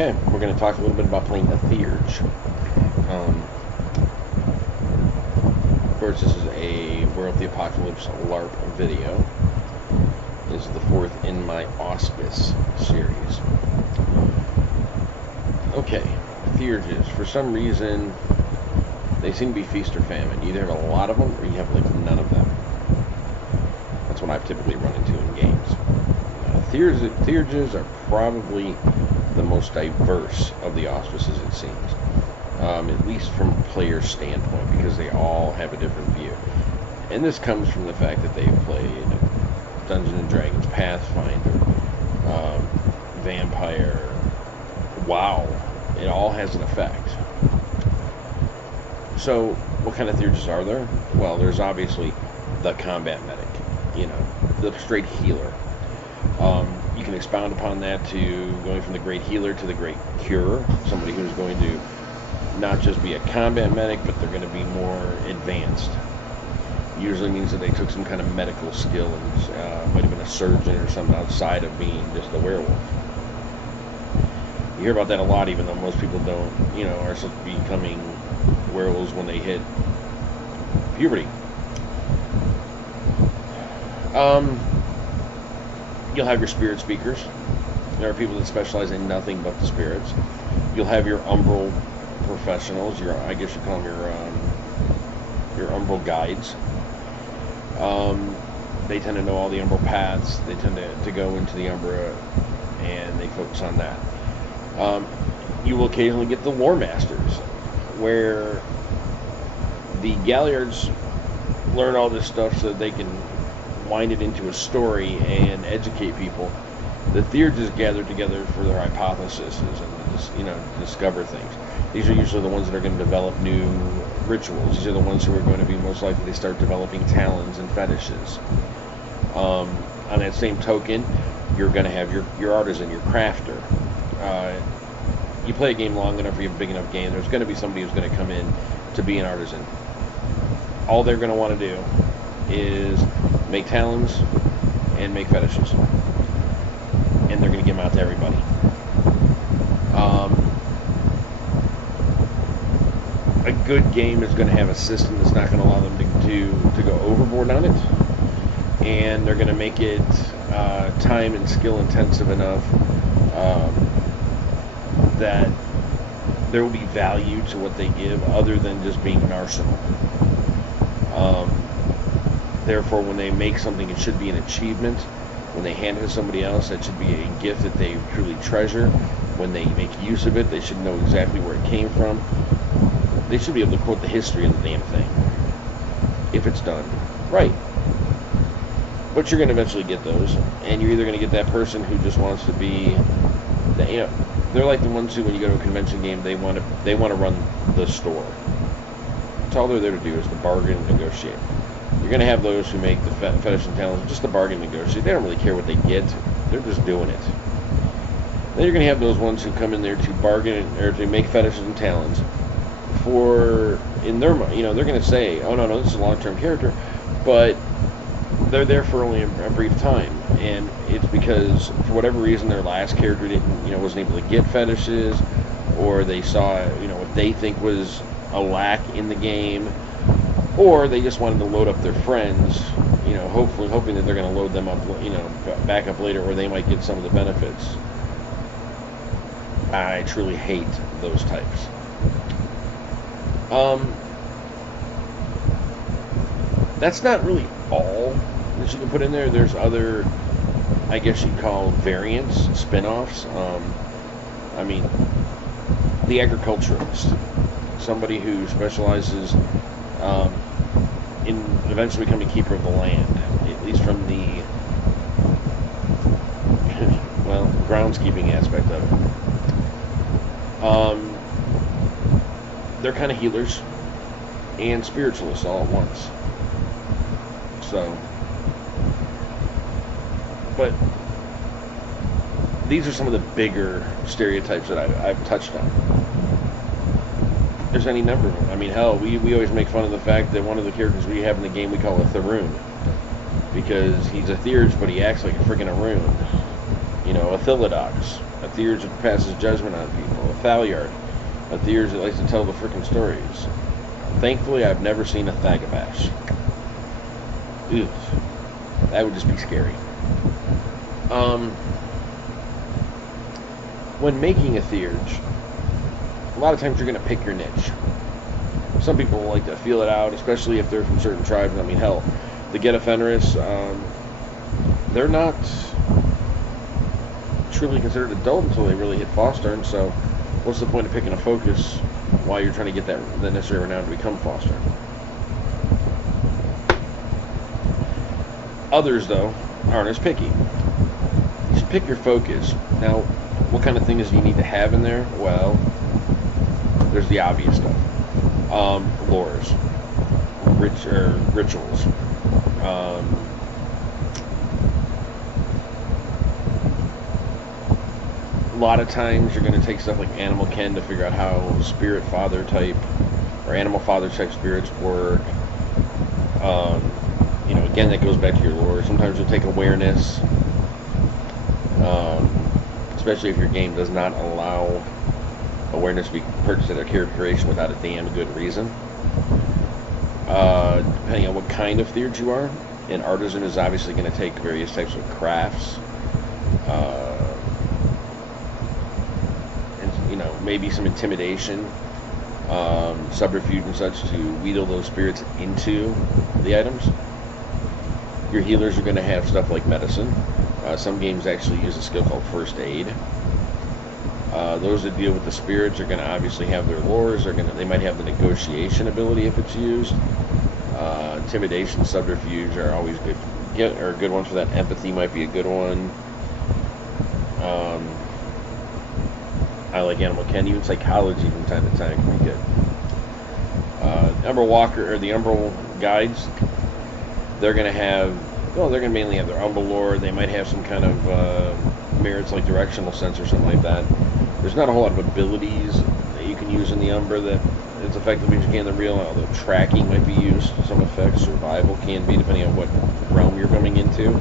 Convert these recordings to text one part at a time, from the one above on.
Okay, we're going to talk a little bit about playing a Theurge. Of course, this is a World of the Apocalypse LARP video. This is the fourth in my auspice series. Okay, Theurges. For some reason, they seem to be feast or famine. You either have a lot of them or you have like none of them. That's what I've typically run into in games. Theurges are probably the most diverse of the auspices, it seems. At least from a player standpoint, because they all have a different view. And this comes from the fact that they've played Dungeons & Dragons, Pathfinder, Vampire, WoW. It all has an effect. So, what kind of Theurges are there? Well, there's obviously the combat medic, the straight healer. You can expound upon that to going from the great healer to the great curer, somebody who's going to not just be a combat medic, but they're going to be more advanced. Usually means that they took some kind of medical skill and might have been a surgeon or something outside of being just a werewolf. You hear about that a lot, even though most people don't, are becoming werewolves when they hit puberty. You'll have your spirit speakers. There are people that specialize in nothing but the spirits. You'll have your umbral professionals. I guess you call them your umbral guides. They tend to know all the umbral paths. They tend to go into the umbra, and they focus on that. You will occasionally get the lore masters, where the Galliards learn all this stuff so that they can wind it into a story and educate people. The Theurges gather together for their hypotheses and discover things. These are usually the ones that are going to develop new rituals. These are the ones who are going to be most likely to start developing talons and fetishes. On that same token, you're going to have your artisan, your crafter. You play a game long enough, or you have a big enough game, there's going to be somebody who's going to come in to be an artisan. All they're going to want to do is make talons and make fetishes, and they're going to give them out to everybody. A good game is going to have a system that's not going to allow them to go overboard on it, and they're going to make it time and skill intensive enough that there will be value to what they give other than just being an arsenal. Therefore, when they make something, it should be an achievement. When they hand it to somebody else, it should be a gift that they truly treasure. When they make use of it, they should know exactly where it came from. They should be able to quote the history of the damn thing, if it's done right. But you're going to eventually get those, and you're either going to get that person who just wants to be, they're like the ones who, when you go to a convention game, they want to run the store. That's all they're there to do, is to bargain and negotiate. You're going to have those who make the fetish and talents just to bargain and negotiate. They don't really care what they get. They're just doing it. Then you're going to have those ones who come in there to bargain or to make fetishes and talents in their mind, they're going to say, oh, no, this is a long-term character, but they're there for only a brief time, and it's because for whatever reason their last character wasn't able to get fetishes, or they saw what they think was a lack in the game, or they just wanted to load up their friends, hoping that they're going to load them up, back up later, or they might get some of the benefits. I truly hate those types. That's not really all that you can put in there. There's other, I guess you'd call variants, spin-offs. The agriculturalist, somebody who specializes in eventually becoming a keeper of the land, at least from the groundskeeping aspect of it. They're kind of healers and spiritualists all at once. So, but these are some of the bigger stereotypes that I've touched on. There's any number of them. I mean, hell, we always make fun of the fact that one of the characters we have in the game we call a Theurge, because he's a Theurge, but he acts like a freaking Aroon. A Theurge. A Theurge that passes judgment on people. A Thalyard, a Theurge that likes to tell the frickin' stories. Thankfully, I've never seen a Thagabash. Ew. That would just be scary. When making a Theurge, a lot of times you're going to pick your niche. Some people like to feel it out, especially if they're from certain tribes. I mean, hell, the Geta Fenris, they're not truly considered adult until they really hit foster, and so what's the point of picking a focus while you're trying to get the necessary renown to become foster? Others, though, aren't as picky. You should pick your focus. Now, what kind of things do you need to have in there? Well, there's the obvious stuff. Lores, rituals, a lot of times you're going to take stuff like animal ken to figure out how spirit father type or animal father type spirits work. Again, that goes back to your lore. Sometimes you'll take awareness, especially if your game does not allow awareness to be purchased at a character creation without a damn good reason. Depending on what kind of Theurge you are, an artisan is obviously going to take various types of crafts, and maybe some intimidation, subterfuge and such to wheedle those spirits into the items. Your healers are going to have stuff like medicine. Some games actually use a skill called first aid. Those that deal with the spirits are going to obviously have their lores. They might have the negotiation ability if it's used. Intimidation, subterfuge are always good ones for that. Empathy might be a good one. I like animal ken. Even psychology from time to time can be good. Umbral Walker or the Umbral Guides. They're going to mainly have their Umbral lore. They might have some kind of merits like directional sense or something like that. There's not a whole lot of abilities that you can use in the Umbra that as effectively as you can in the real, although tracking might be used to some effect. Survival can be, depending on what realm you're coming into.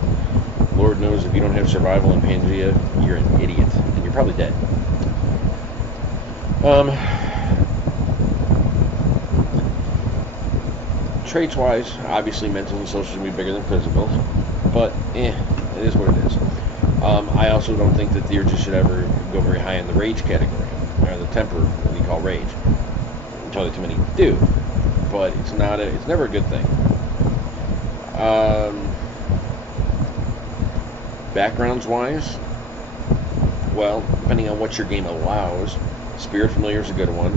Lord knows if you don't have survival in Pangea, you're an idiot, and you're probably dead. Traits-wise, obviously mental and social should be bigger than physical, but it is what it is. I also don't think that Theurge should ever go very high in the rage category, or the temper that we call rage. I'm telling you, too many do, but it's never a good thing. Backgrounds-wise, well, depending on what your game allows, Spirit Familiar is a good one.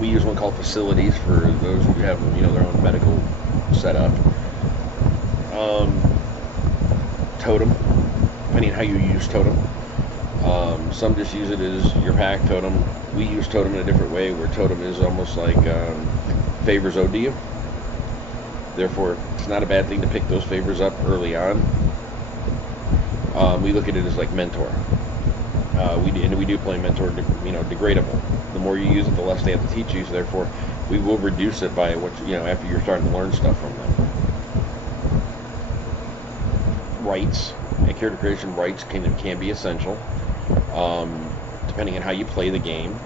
We use one called Facilities for those who have their own medical setup. Totem, depending on how you use Totem. Some just use it as your pack totem. We use Totem in a different way, where Totem is almost like favors owed to you. Therefore, it's not a bad thing to pick those favors up early on. We look at it as like mentor. We do play mentor, degradable. The more you use it, the less they have to teach you. So therefore, we will reduce it by after you're starting to learn stuff from them. Rights, and character creation rights can be essential, depending on how you play the game.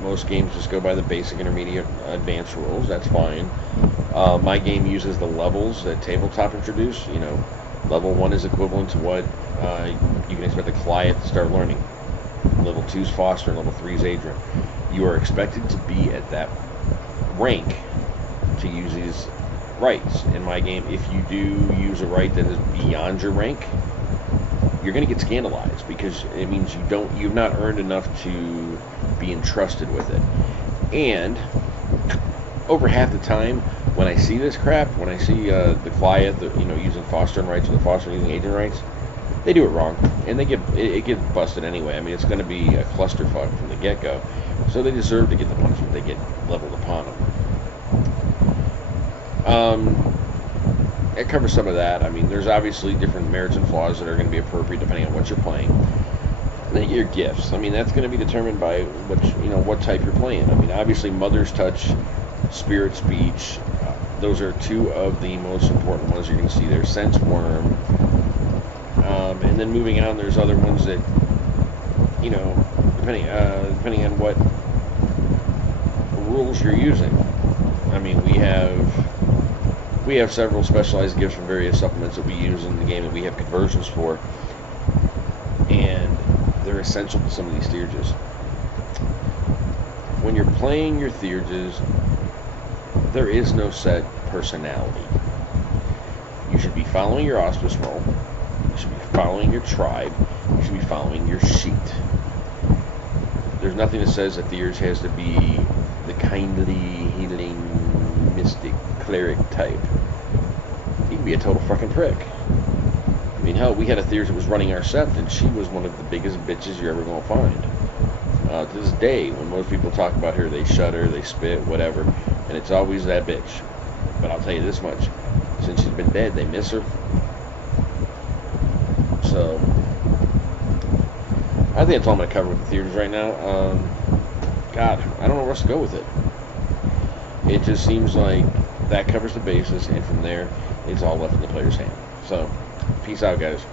Most games just go by the basic, intermediate, advanced rules. That's fine. My game uses the levels that Tabletop introduced. Level 1 is equivalent to what you can expect a Goliath to start learning. Level 2 is Foster, and level 3 is Adrian. You are expected to be at that rank to use these rights. In my game, if you do use a right that is beyond your rank, you're going to get scandalized, because it means you've not earned enough to be entrusted with it. And over half the time, when I see this crap, when I see the Goliath, using fostering rights or the foster using agent rights, they do it wrong, and it gets busted anyway. I mean, it's going to be a clusterfuck from the get-go, so they deserve to get the punishment they get leveled upon them. It covers some of that. I mean, there's obviously different merits and flaws that are going to be appropriate depending on what you're playing. And then you get your gifts. I mean, that's going to be determined by what type you're playing. I mean, obviously, Mother's Touch, Spirit Speech, those are two of the most important ones you're going to see there. Sense Worm. And then moving on, there's other ones that, you know, depending on what rules you're using. I mean, we have several specialized gifts from various supplements that we use in the game that we have conversions for, and they're essential to some of these Theurges. When you're playing your Theurges, there is no set personality. You should be following your auspice roll. You should be following your tribe. You should be following your sheet. There's nothing that says that Theurge has to be the kindly, healing, mystic, cleric type. He can be a total fucking prick. I mean, hell, we had a Theurge that was running our sept, and she was one of the biggest bitches you're ever going to find. To this day, when most people talk about her, they shudder, they spit, whatever, and it's always that bitch. But I'll tell you this much. Since she's been dead, they miss her. So, I think that's all I'm going to cover with the Theurges right now. God, I don't know where else to go with it. It just seems like that covers the basis, and from there, it's all left in the player's hand. So, peace out, guys.